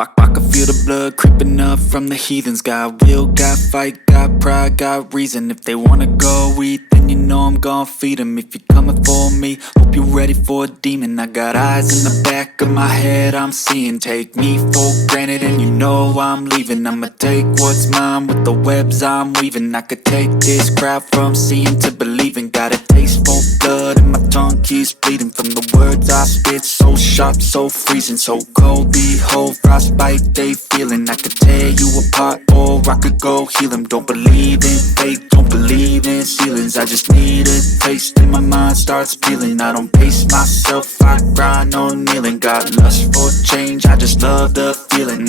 I can feel the blood creeping up from the heathens. Got will, got fight, got pride, got reason. If they wanna go eat, then you know I'm gon' feed them. If you're coming for me, hope you're ready for a demon. I got eyes in the back of my head, I'm seeing. Take me for granted and you know I'm leaving. I'ma take what's mine with the webs I'm weaving. I could take this crowd from seeing to believing. Got a taste for blood and my tongue keeps bleeding. From the words I spit, so sharp, so freezing. So cold, behold, frostbite they feeling. I could tear you apart or I could go heal them. Don't believe in fate, don't believe in ceilings. I just need a taste and my mind starts peeling. I don't pace myself, I grind on kneeling. Got lust for change, I just love the feeling.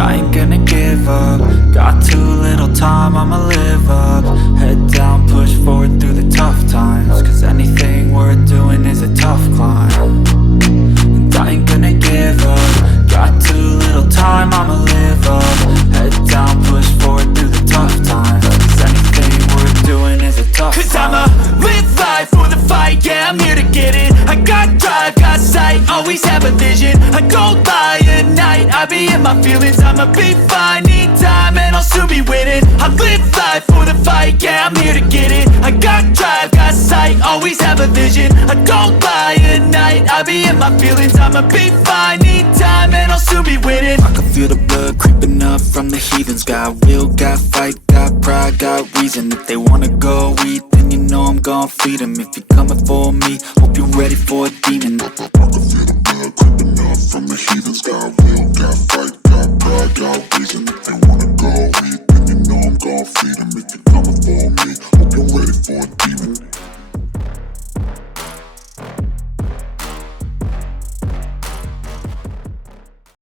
I ain't gonna give up. Got too little time, I'ma live up. Head down, push forward through the tough times. Cause anything worth doing is a tough climb. And I ain't gonna give up. Got too little time, I'ma live up. Head down, push forward through the tough times. Cause anything worth doing is a tough climb. Cause I'ma live life for the fight, yeah, I'm here to get it. I got drive, got sight, always have a vision. I don't lie at night, I be in my feelings. I'ma be fine, need time and I'll soon be winning. I live life for the fight, yeah, I'm here to get it. I got drive, got sight, always have a vision. I don't lie at night, I be in my feelings. I'ma be fine, need time and I'll soon be winning. I can feel the blood creeping up from the heathens. Got will, got fight, got pride, got reason. If they wanna go eat, then you know I'm gon' feed them. If you're coming for me, hope you're ready for a demon. I can feel the blood creeping up from the heathens. Got will, got fight, got pride, got reason. If they